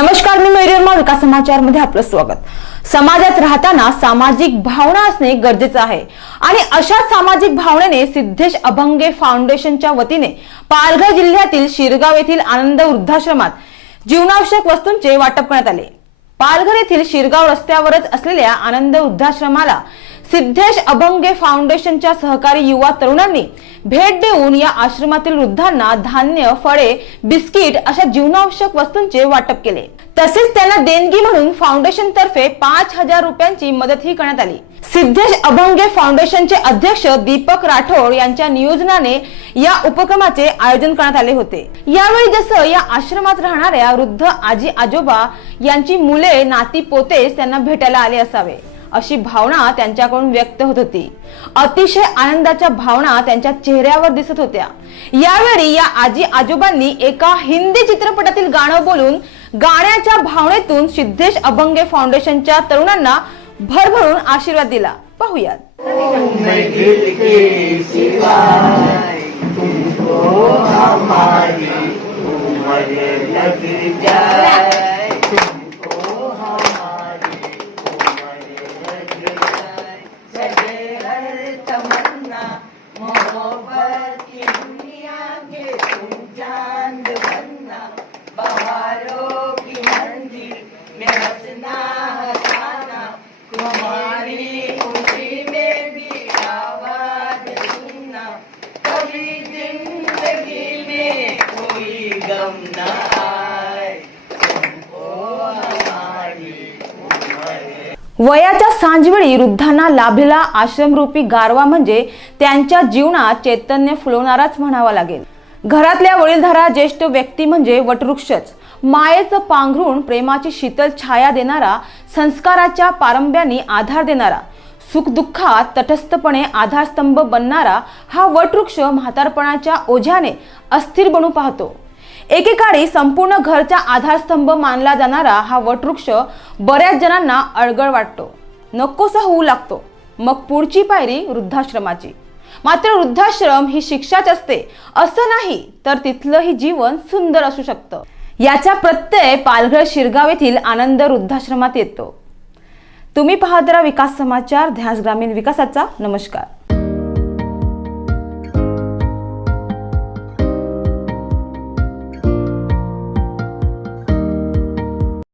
नमस्कार मी मेडियरमा विकास समाचारमध्ये आपलं स्वागत. समाजात राहताना सामाजिक भावना असणे गरजेचं आहे. आणि अशा सामाजिक भावनेने सिद्धेश अभंगे फाउंडेशनच्या वतीने पालघर जिल्ह्यातील शिरगाव येथील आनंद वृद्धाश्रमात जीवनावश्यक वस्तूंचे वाटप करण्यात आले. पालघर येथील शिरगाव रस्त्यावरच असलेल्या आनंद वृद्धाश्रमाला सिद्धेश अभंगे फाउंडेशनच्या सहकारी युवा तरुणांनी भेट देऊन या आश्रमातील वृद्धांना धान्य फळे बिस्किट अशा जीवनावश्यक वस्तूंचे वाटप केले. तसेच त्यांना देणगी म्हणून फाउंडेशन तर्फे पाच हजार रुपयांची मदतही करण्यात आली. सिद्धेश अभंगे फाउंडेशनचे अध्यक्ष दीपक राठोड यांच्या नियोजनाने या उपक्रमाचे आयोजन करण्यात आले होते. यावेळी जसं या आश्रमात राहणाऱ्या वृद्ध आजी आजोबा यांची मुले नाती पोतेच त्यांना भेटायला आले असावे. अशी भावना त्यांच्याकडून व्यक्त होत होती. अतिशय आनंदाच्या भावना त्यांच्या चेहऱ्यावर दिसत होत्या. यावेळी या आजी आजोबांनी एका हिंदी चित्रपटातील गाणं बोलून गाण्याच्या भावनेतून सिद्धेश अभंगे फाउंडेशनच्या तरुणांना भरभरून आशीर्वाद दिला. पाहुयात. तुमको हमारी उम्र लग जाए। वयाच्या सांजवेळी वृद्धांना लाभलेला आश्रमरूपी गारवा म्हणजे त्यांच्या जीवनात चैतन्य फुलवणाराच म्हणावा लागेल. घरातल्या वडीलधारा ज्येष्ठ व्यक्ती म्हणजे वटवृक्षच. मायेचं पांघरून प्रेमाची शीतल छाया देणारा संस्काराच्या पारंब्यांनी आधार देणारा सुखदुःखात तटस्थपणे आधारस्तंभ बनणारा हा वटवृक्ष म्हातारपणाच्या ओझ्याने अस्थिर बनू पाहतो. एकेकाळी संपूर्ण घरचा आधारस्तंभ मानला जाणारा हा वटवृक्ष बऱ्याच जणांना अडगळ वाटतो. नकोसा होऊ लागतो. मग पुढची पायरी वृद्धाश्रमाची. मात्र वृद्धाश्रम ही शिक्षाच असते. असं नाही तर तिथलंही जीवन सुंदर असू शकतं. याचा प्रत्यय पालघर शिरगाव येथील आनंद वृद्धाश्रमात येतो. तुम्ही पाहत राहा विकास समाचार ध्यास ग्रामीण विकासाचा. नमस्कार.